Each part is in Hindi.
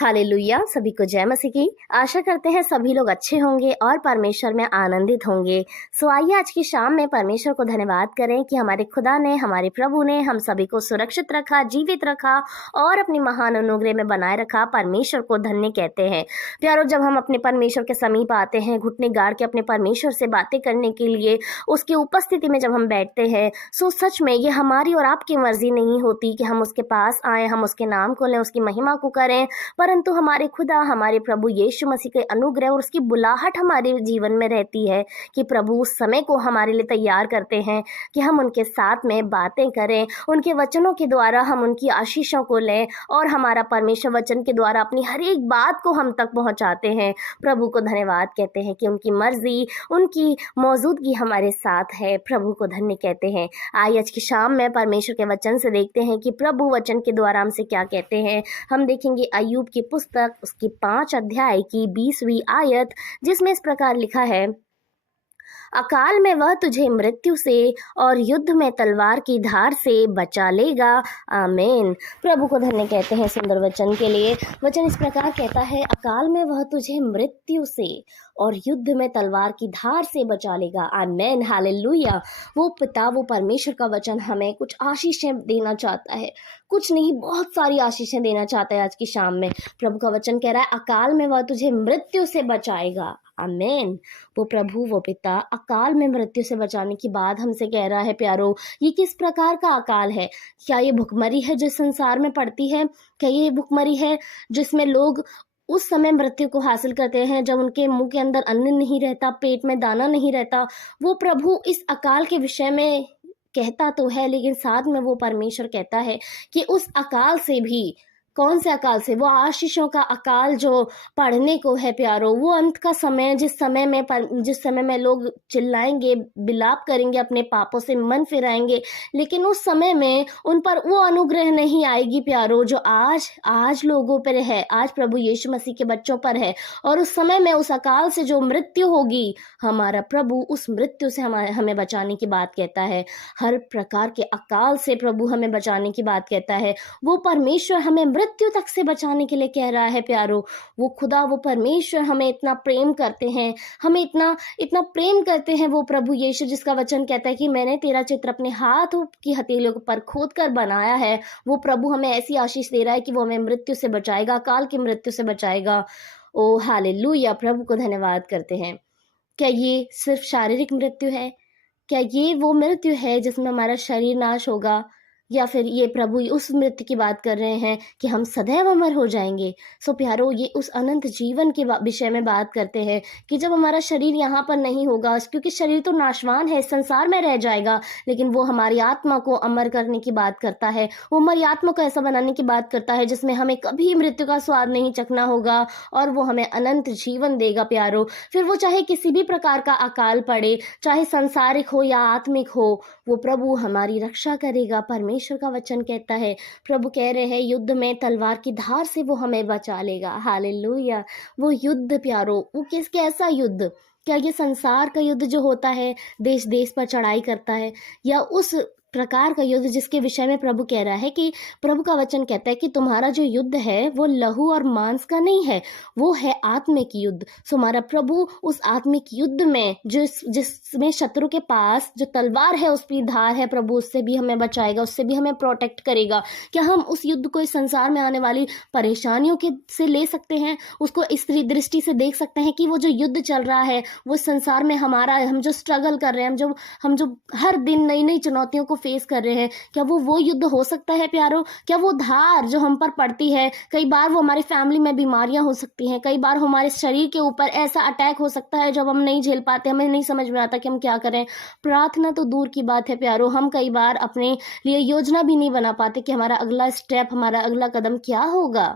हालेलुया। सभी को जय मसीह की। आशा करते हैं सभी लोग अच्छे होंगे और परमेश्वर में आनंदित होंगे। आइए आज की शाम में परमेश्वर को धन्यवाद करें कि हमारे खुदा ने, हमारे प्रभु ने हम सभी को सुरक्षित रखा, जीवित रखा और अपनी महान अनुग्रह में बनाए रखा। परमेश्वर को धन्य कहते हैं। प्यारो, जब हम अपने परमेश्वर के समीप आते हैं, घुटने गाड़ के अपने परमेश्वर से बातें करने के लिए उसकी उपस्थिति में जब हम बैठते हैं, सो सच में ये हमारी और आपकी मर्जी नहीं होती कि हम उसके पास आए, हम उसके नाम को लें, उसकी महिमा को करें, परंतु हमारे खुदा, हमारे प्रभु यीशु मसीह के अनुग्रह और उसकी बुलाहट हमारे जीवन में रहती है कि प्रभु उस समय को हमारे लिए तैयार करते हैं कि हम उनके साथ में बातें करें, उनके वचनों के द्वारा हम उनकी आशीषों को लें और हमारा परमेश्वर वचन के द्वारा अपनी हर एक बात को हम तक पहुंचाते हैं। प्रभु को धन्यवाद कहते हैं कि उनकी मर्जी, उनकी मौजूदगी हमारे साथ है। प्रभु को धन्य कहते हैं। आइए आज की शाम में परमेश्वर के वचन से देखते हैं कि प्रभु वचन के द्वारा हमसे क्या कहते हैं। हम देखेंगे अय्यूब की पुस्तक, उसकी 5 अध्याय की 20वीं आयत, जिसमें इस प्रकार लिखा है, अकाल में वह तुझे मृत्यु से और युद्ध में तलवार की धार से बचा लेगा। आमीन। प्रभु को धन्य कहते हैं सुंदर वचन के लिए। वचन इस प्रकार कहता है, अकाल में वह तुझे मृत्यु से और युद्ध में तलवार की धार से बचा लेगा। आमीन। हालेलुया। वो पिता, वो परमेश्वर का वचन हमें कुछ आशीषें देना चाहता है, कुछ नहीं, बहुत सारी आशीषें देना चाहता है। आज की शाम में प्रभु का वचन कह रहा है, अकाल में वह तुझे मृत्यु से बचाएगा। आमीन। वो प्रभु, वो पिता अकाल में मृत्यु से बचाने की बात हमसे कह रहा है। प्यारो, ये किस प्रकार का अकाल है? क्या ये भुखमरी है जो संसार में पड़ती है? क्या ये भुखमरी है जिसमें लोग उस समय मृत्यु को हासिल करते हैं जब उनके मुंह के अंदर अन्न नहीं रहता, पेट में दाना नहीं रहता? वो प्रभु इस अकाल के विषय में कहता तो है, लेकिन साथ में वो परमेश्वर कहता है कि उस अकाल से भी, कौन से अकाल से? वो आशीषों का अकाल जो पढ़ने को है प्यारो। वो अंत का समय, जिस समय में लोग चिल्लाएंगे, बिलाप करेंगे, अपने पापों से मन फिराएंगे, लेकिन उस समय में उन पर वो अनुग्रह नहीं आएगी प्यारो जो आज लोगों पर है, आज प्रभु यीशु मसीह के बच्चों पर है। और उस समय में उस अकाल से जो मृत्यु होगी, हमारा प्रभु उस मृत्यु से हमें बचाने की बात कहता है। हर प्रकार के अकाल से प्रभु हमें बचाने की बात कहता है। वो परमेश्वर हमें मृत्यु तक से बचाने के लिए कह रहा है प्यारो। वो खुदा, वो परमेश्वर हमें इतना प्रेम करते हैं, हमें इतना इतना प्रेम करते हैं वो प्रभु यीशु, जिसका वचन कहता है कि मैंने तेरा चित्र अपने हाथों की हथेलियों पर खोद कर बनाया है। वो प्रभु हमें ऐसी आशीष दे रहा है कि वो हमें मृत्यु से बचाएगा, अकाल की मृत्यु से बचाएगा। ओ हालेलुया। प्रभु को धन्यवाद करते हैं। क्या ये सिर्फ शारीरिक मृत्यु है? क्या ये वो मृत्यु है जिसमें हमारा शरीर नाश होगा, या फिर ये प्रभु उस मृत्यु की बात कर रहे हैं कि हम सदैव अमर हो जाएंगे? सो प्यारो, ये उस अनंत जीवन के विषय में बात करते हैं कि जब हमारा शरीर यहाँ पर नहीं होगा, क्योंकि शरीर तो नाशवान है, संसार में रह जाएगा, लेकिन वो हमारी आत्मा को अमर करने की बात करता है। वो हमारी आत्मा को ऐसा बनाने की बात करता है जिसमें हमें कभी मृत्यु का स्वाद नहीं चखना होगा और वो हमें अनंत जीवन देगा प्यारो। फिर वो चाहे किसी भी प्रकार का अकाल पड़े, चाहे संसारिक हो या आत्मिक हो, वो प्रभु हमारी रक्षा करेगा। परमेश्वर का वचन कहता है, प्रभु कह रहे हैं, युद्ध में तलवार की धार से वो हमें बचा लेगा। हालेलुया। वो युद्ध प्यारो, वो कैसा युद्ध? क्या ये संसार का युद्ध जो होता है, देश देश पर चढ़ाई करता है, या उस प्रकार का युद्ध जिसके विषय में प्रभु कह रहा है कि प्रभु का वचन कहता है कि तुम्हारा जो युद्ध है वो लहू और मांस का नहीं है, वो है आत्मिक युद्ध। सो हमारा प्रभु उस आत्मिक युद्ध में जिसमें शत्रु के पास जो तलवार है, उसकी धार है, प्रभु उससे भी हमें बचाएगा, उससे भी हमें प्रोटेक्ट करेगा। क्या हम उस युद्ध को इस संसार में आने वाली परेशानियों के से ले सकते हैं? उसको इस दृष्टि से देख सकते हैं कि वो जो युद्ध चल रहा है, वो संसार में हम जो स्ट्रगल कर रहे हैं, हम जो हर दिन नई नई चुनौतियों को फेस कर रहे हैं, क्या वो युद्ध हो सकता है प्यारो? क्या वो धार जो हम पर पड़ती है, कई बार वो हमारी फैमिली में बीमारियां हो सकती हैं, कई बार हमारे शरीर के ऊपर ऐसा अटैक हो सकता है जब हम नहीं झेल पाते, हमें नहीं समझ में आता कि हम क्या करें। प्रार्थना तो दूर की बात है प्यारो, हम कई बार अपने लिए योजना भी नहीं बना पाते कि हमारा अगला स्टेप, हमारा अगला कदम क्या होगा।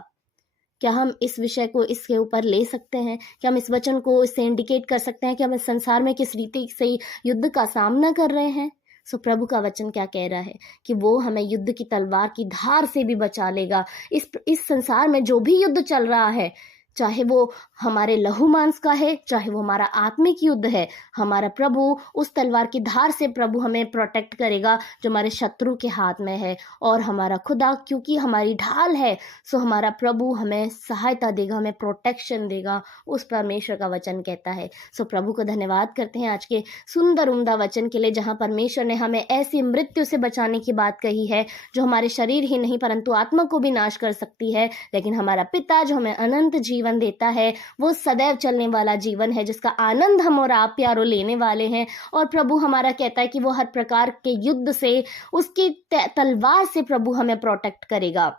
क्या हम इस विषय को इसके ऊपर ले सकते हैं? क्या हम इस वचन को इससे इंडिकेट कर सकते हैं कि हम इस संसार में किस रीति से युद्ध का सामना कर रहे हैं? सो प्रभु का वचन क्या कह रहा है कि वो हमें युद्ध की तलवार की धार से भी बचा लेगा। इस संसार में जो भी युद्ध चल रहा है, चाहे वो हमारे लहू मांस का है, चाहे वो हमारा आत्मिक युद्ध है, हमारा प्रभु उस तलवार की धार से प्रभु हमें प्रोटेक्ट करेगा जो हमारे शत्रु के हाथ में है। और हमारा खुदा क्योंकि हमारी ढाल है, सो हमारा प्रभु हमें सहायता देगा, हमें प्रोटेक्शन देगा, उस परमेश्वर का वचन कहता है। सो प्रभु को धन्यवाद करते हैं आज के सुंदर उम्दा वचन के लिए, जहाँ परमेश्वर ने हमें ऐसी मृत्यु से बचाने की बात कही है जो हमारे शरीर ही नहीं परंतु आत्मा को भी नाश कर सकती है। लेकिन हमारा पिता जो हमें अनंत जीवन देता है, वो सदैव चलने वाला जीवन है जिसका आनंद हम और आप प्यारो लेने वाले हैं। और प्रभु हमारा कहता है कि वो हर प्रकार के युद्ध से, उसकी तलवार से प्रभु हमें प्रोटेक्ट करेगा।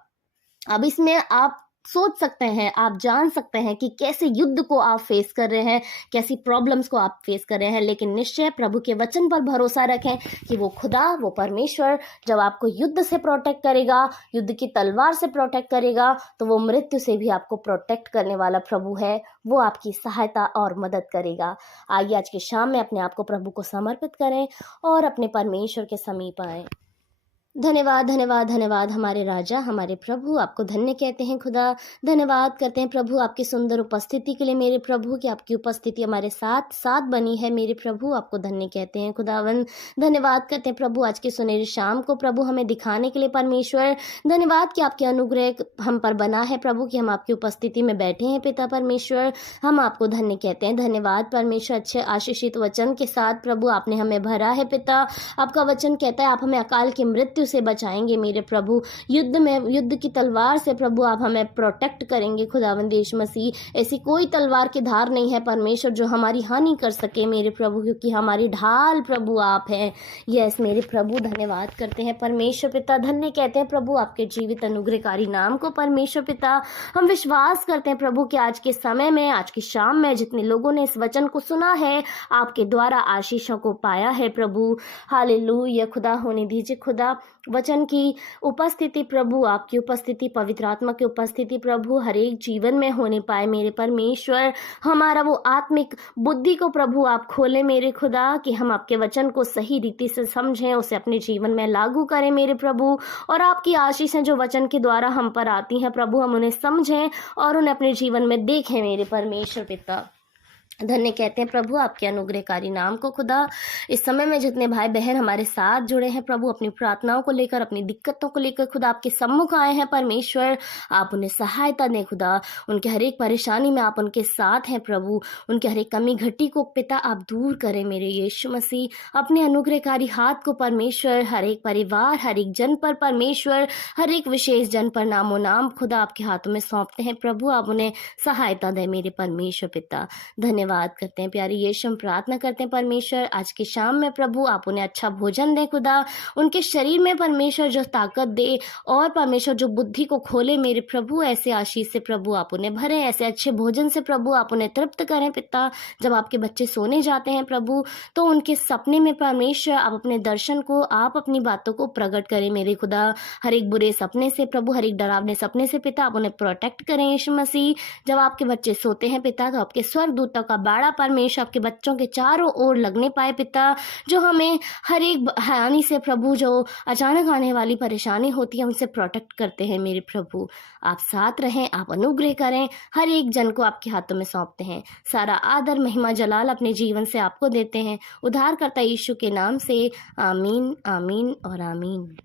अब इसमें आप सोच सकते हैं, आप जान सकते हैं कि कैसे युद्ध को आप फेस कर रहे हैं, कैसी प्रॉब्लम्स को आप फेस कर रहे हैं, लेकिन निश्चय प्रभु के वचन पर भरोसा रखें कि वो खुदा, वो परमेश्वर जब आपको युद्ध से प्रोटेक्ट करेगा, युद्ध की तलवार से प्रोटेक्ट करेगा, तो वो मृत्यु से भी आपको प्रोटेक्ट करने वाला प्रभु है। वो आपकी सहायता और मदद करेगा। आइए आज की शाम में अपने आप को प्रभु को समर्पित करें और अपने परमेश्वर के समीप आएं। धन्यवाद धन्यवाद धन्यवाद हमारे राजा, हमारे प्रभु, आपको धन्य कहते हैं खुदा। धन्यवाद करते हैं प्रभु आपकी सुंदर उपस्थिति के लिए मेरे प्रभु, कि आपकी उपस्थिति हमारे साथ साथ बनी है मेरे प्रभु, आपको धन्य कहते हैं खुदावन। धन्यवाद करते हैं प्रभु आज की सुनहरी शाम को प्रभु हमें दिखाने के लिए परमेश्वर। धन्यवाद कि आपके अनुग्रह हम पर बना है प्रभु, कि हम आपकी उपस्थिति में बैठे हैं पिता परमेश्वर, हम आपको धन्य कहते हैं। धन्यवाद परमेश्वर, अच्छे आशीषित वचन के साथ प्रभु आपने हमें भरा है पिता। आपका वचन कहता है आप हमें अकाल की मृत्यु से बचाएंगे मेरे प्रभु, युद्ध में, युद्ध की तलवार से प्रभु आप हमें प्रोटेक्ट करेंगे खुदावंद यीशु मसीह। ऐसी कोई तलवार की धार नहीं है परमेश्वर जो हमारी हानि कर सके मेरे प्रभु, क्योंकि हमारी ढाल प्रभु आप हैं। यस मेरे प्रभु, धन्यवाद करते हैं परमेश्वर पिता, धन्य कहते हैं प्रभु आपके जीवित अनुग्रहकारी नाम को परमेश्वर पिता। हम विश्वास करते हैं प्रभु कि आज के समय में, आज की शाम में जितने लोगों ने इस वचन को सुना है, आपके द्वारा आशीषों को पाया है प्रभु। हालेलुया खुदा, होने दीजिए खुदा वचन की उपस्थिति प्रभु, आपकी उपस्थिति, पवित्र आत्मा की उपस्थिति प्रभु हर एक जीवन में होने पाए मेरे परमेश्वर। हमारा वो आत्मिक बुद्धि को प्रभु आप खोले मेरे खुदा, कि हम आपके वचन को सही रीति से समझें, उसे अपने जीवन में लागू करें मेरे प्रभु। और आपकी आशीषें जो वचन के द्वारा हम पर आती हैं प्रभु, हम उन्हें समझें और उन्हें अपने जीवन में देखें मेरे परमेश्वर पिता। धन्य कहते हैं प्रभु आपके अनुग्रहकारी नाम को खुदा। इस समय में जितने भाई बहन हमारे साथ जुड़े हैं प्रभु, अपनी प्रार्थनाओं को लेकर, अपनी दिक्कतों को लेकर खुदा आपके सम्मुख आए हैं परमेश्वर, आप उन्हें सहायता दें खुदा। उनके हर एक परेशानी में आप उनके साथ हैं प्रभु, उनके हर एक कमी घटी को पिता आप दूर करें मेरे यीशु मसीह। अपने अनुग्रहकारी हाथ को परमेश्वर हर एक परिवार, हर एक जन पर परमेश्वर, हर एक विशेष जन पर नामो नाम खुदा आपके हाथों में सौंपते हैं प्रभु, आप उन्हें सहायता दें मेरे परमेश्वर पिता। धन्यवाद करते हैं प्यारे यीशु, हम प्रार्थना करते हैं परमेश्वर आज की शाम में प्रभु आप उन्हें अच्छा भोजन दें खुदा, उनके शरीर में परमेश्वर जो ताकत दे और परमेश्वर जो बुद्धि को खोले मेरे प्रभु, ऐसे आशीष से प्रभु आप उन्हें भरें, ऐसे अच्छे भोजन से प्रभु आप उन्हें तृप्त करें पिता। जब आपके बच्चे सोने जाते हैं प्रभु, तो उनके सपने में परमेश्वर आप अपने दर्शन को, आप अपनी बातों को प्रकट करें मेरे खुदा। हर एक बुरे सपने से प्रभु, हर एक डरावने सपने से पिता आप उन्हें प्रोटेक्ट करें यीशु मसीह। जब आपके बच्चे सोते हैं पिता, तो आपके स्वर्गदूतों का बाड़ा परमेश्वर आपके बच्चों के चारों ओर लगने पाए पिता, जो हमें हर एक हानि से प्रभु, जो अचानक आने वाली परेशानी होती है उनसे प्रोटेक्ट करते हैं मेरे प्रभु। आप साथ रहें, आप अनुग्रह करें, हर एक जन को आपके हाथों में सौंपते हैं। सारा आदर महिमा जलाल अपने जीवन से आपको देते हैं, उद्धारकर्ता यीशु के नाम से आमीन आमीन और आमीन।